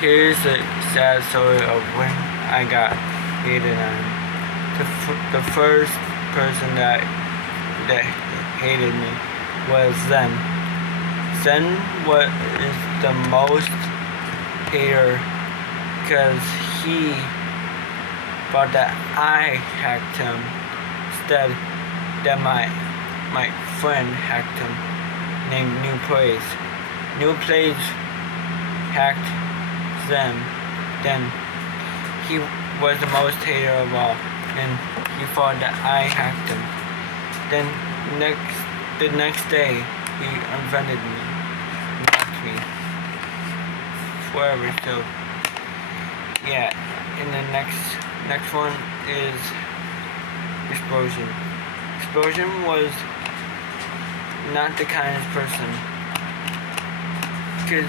Here's a sad story of when I got hated on. The first person that hated me was Zen. Zen is the most hater because he thought that I hacked him instead that my friend hacked him named New Plays. New Plays hacked Zen. Then he was the most hater of all, and he thought that I hacked him. Then the next day he unfriended me, blocked me forever. So yeah, and the next one is Explosion. Explosion was not the kindest person. Cause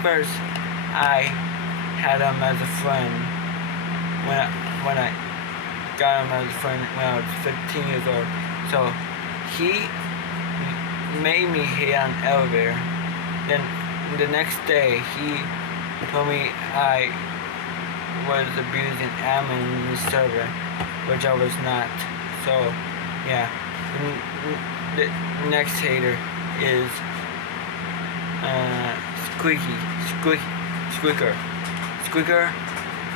first I had him as a friend when I got him as a friend when I was 15 years old. So he made me hate on elevator. Then the next day he told me I was abusing admin in the server, which I was not. So yeah, the next hater is Squeaker. Squeaker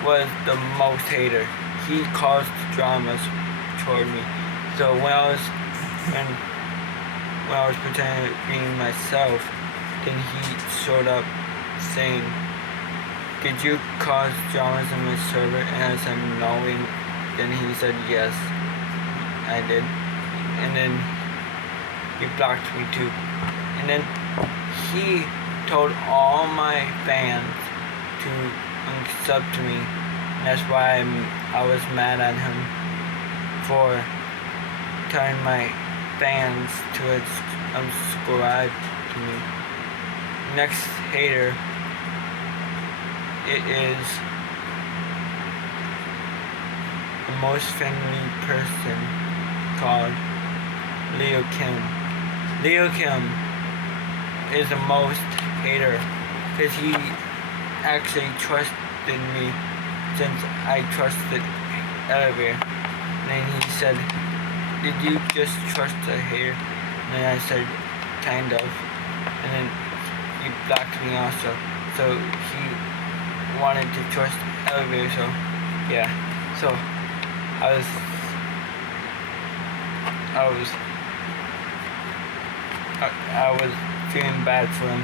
was the most hater. He caused dramas toward me. So when I was pretending to be myself, then he showed up saying, "Did you cause dramas in my server?" And I said no, and then he said yes, I did. And then he blocked me too. And then he told all my fans to unsub to me. And that's why I was mad at him for telling my fans to unsubscribe to me. Next hater, it is the most friendly person called Leo Kim. Leo Kim is the most hater because he actually trusted me since I trusted Elevator. And then he said, "Did you just trust a hater?" And then I said, "Kind of." And then he blocked me also. So he wanted to trust Elevator. So yeah. So I was feeling bad for him,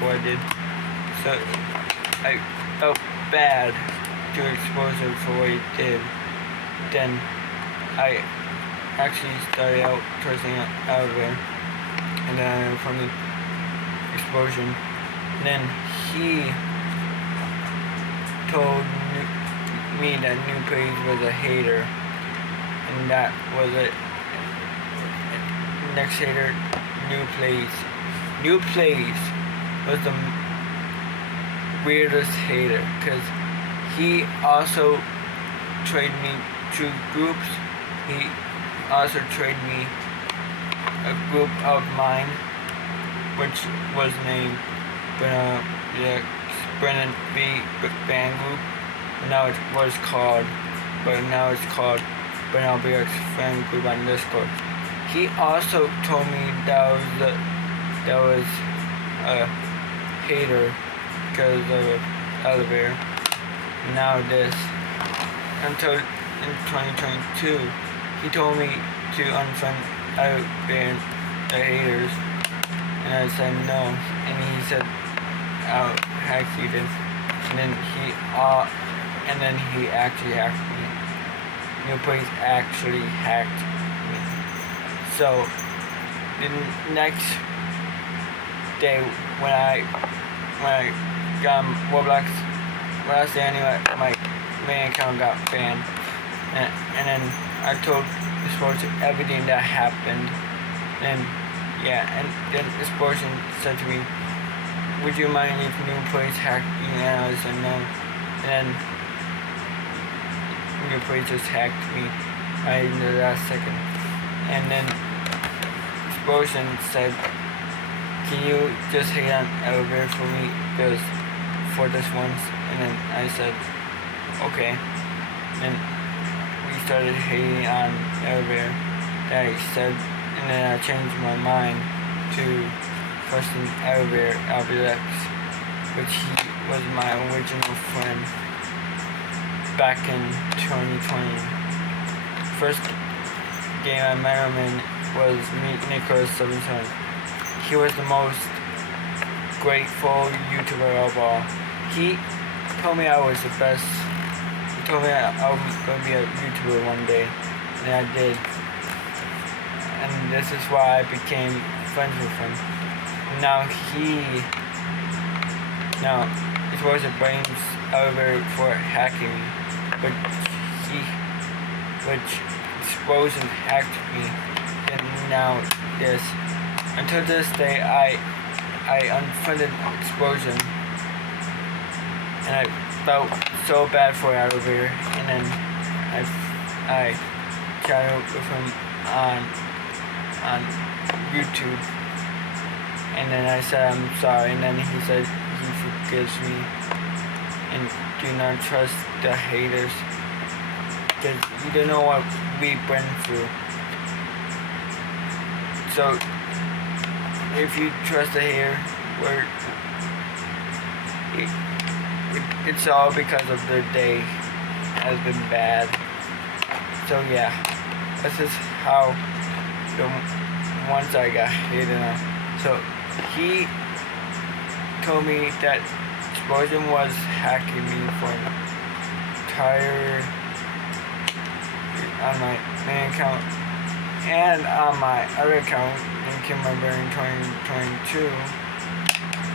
what I did. So I felt bad to expose him for what he did. Then I actually started out trusting Elevator, and then from the explosion. And then he told me that New Plays was a hater, and that was it. Next hater, New Plays. New Plays was the weirdest hater because he also traded me 2 groups. He also traded me a group of mine, which was named Brennan B. Band Group. Now it was called, but now it's called Brennan B. Fan Group on Discord. He also told me that was a hater because of Elevator. Now this. Until in 2022, he told me to unfriend Elevator, the haters, and I said no. And he said, "I'll hack you then." And then he actually hacked me. New Plays actually hacked me. So the next day when I got Roblox, last day anyway, my main account got banned, and then I told Explosion everything that happened, and yeah, and then Explosion said to me, "Would you mind if New Plays hacked you?" And I said no, and then New Plays just hacked me right in the last second, and then Explosion said, "Can you just hang on Elevator for me this for this once. And then I said, okay. And we started hating on elevator. Then I said, and then I changed my mind to trusting elevator LBX, which he was my original friend back in 2020. First game I met him in was Meet Nicholas 77. He was the most grateful YouTuber of all. He told me I was the best. He told me I was going to be a YouTuber one day, and I did. And this is why I became friends with him. Now he's supposed to blame over for hacking me, which Explosion hacked me, and now this. Until this day, I unfriended Explosion, and I felt so bad for Elevator, and then I chatted with him on YouTube, and then I said I'm sorry, and then he said he forgives me, and do not trust the haters, because you don't know what we've been through. So if you trust a hater, it's all because of their day has been bad. So yeah, this is how the ones I got hated on. So he told me that Explosion was hacking me for an entire on my main account and on my other account in Kimber in 2022,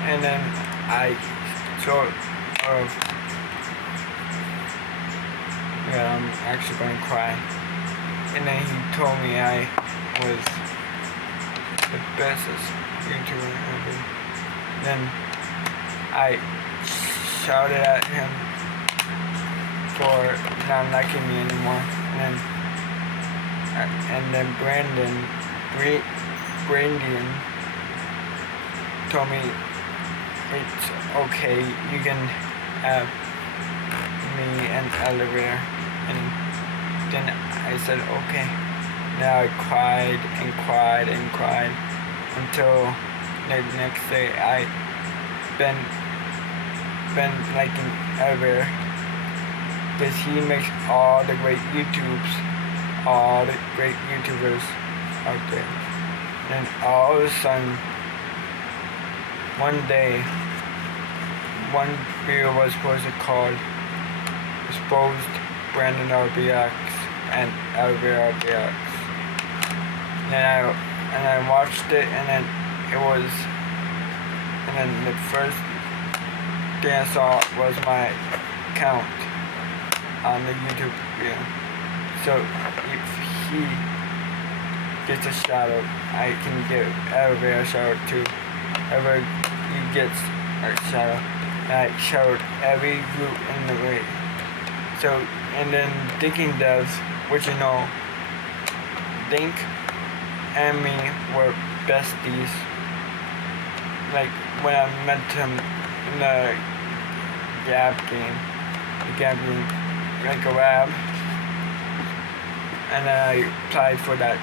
and then I sort of I'm actually going to cry. And then he told me I was the bestest YouTuber ever. Then I shouted at him for not liking me anymore. And then Brandon told me it's okay, you can have me and Elevator. And then I said okay. Now I cried and cried and cried until the next day I been liking Elevator, because he makes all the great YouTubers out there. And all of a sudden, one day, one video was supposed to call Exposed Brandon RBX and Elevator RBX. And I watched it, and then the first thing I saw was my count on the YouTube video. So if he gets a shout out, I can give Elevator a shout out too. Whoever he gets a shout out, and I shout out every group in the way. So, and then Thinking Devs, which Dink and me were besties. Like when I met him in the Gab game, like a lab, and then I applied for that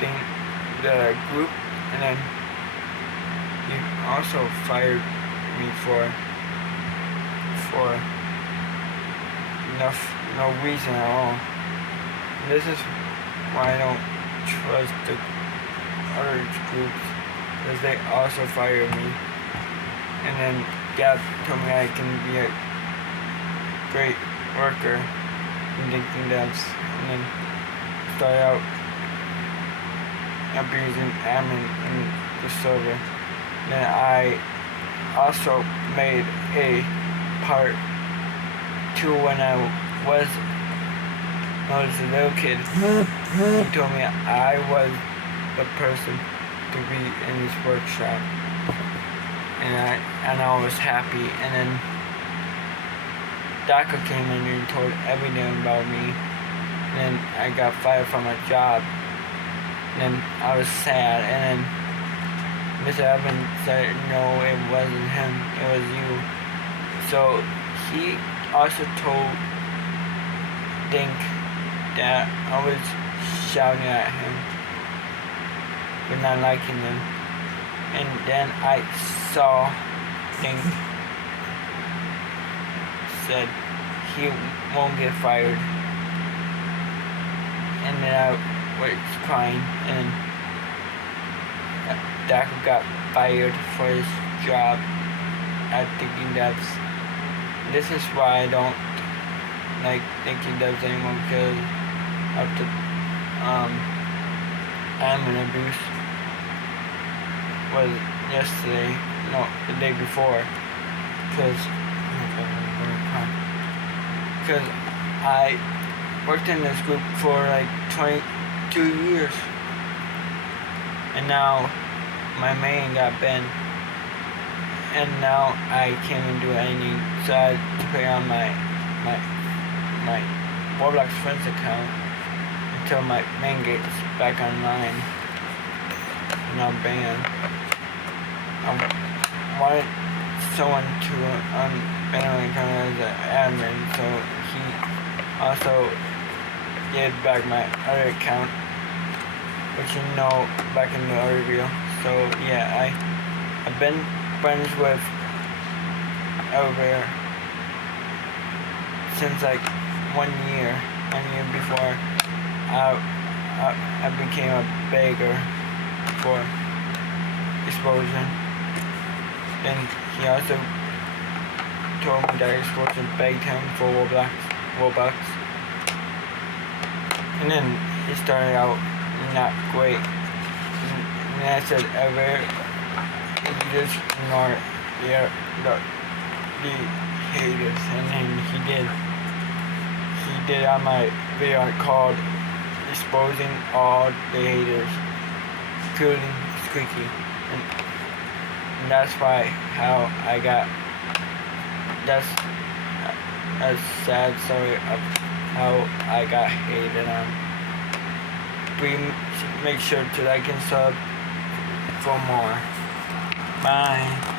thing, the group, and then he also fired me for no reason at all. And this is why I don't trust the other groups, because they also fired me. And then Gab told me I can be a great worker in Thinking Devs, and then start out abusing admin in the server. Then I also made a part 2 when I was a little kid. He told me I was the person to be in his workshop, and I was happy. And then DACA came in and told everything about me, and then I got fired from my job, and then I was sad. And Mr. Evans said, no, it wasn't him, it was you. So he also told Dink that I was shouting at him for not liking them. And then I saw Dink said he won't get fired. And then I was crying, and Daco got fired for his job at Thinking Devs. This is why I don't like Thinking Devs anymore, because of the admin abuse was yesterday, no, the day before, because I worked in this group for like 22 years, and now my main got banned, and now I can't even do anything, so I had to put on my Roblox friends account until my main gets back online, and I'm banned. I wanted someone to ban my account as an admin, so he also gave back my other account, which back in the other video. So yeah, I've been friends with Elvira since like 1 year before I became a beggar for Explosion. Then he also told me that Explosion begged him for Robux. And then it started out not great. And I said, ever, you just ignore the haters. And then he did on my video called Exposing All the Haters, including Squeaky. And that's how I got, that's a sad story of how I got hated on. Please make sure to like and sub for more. Bye.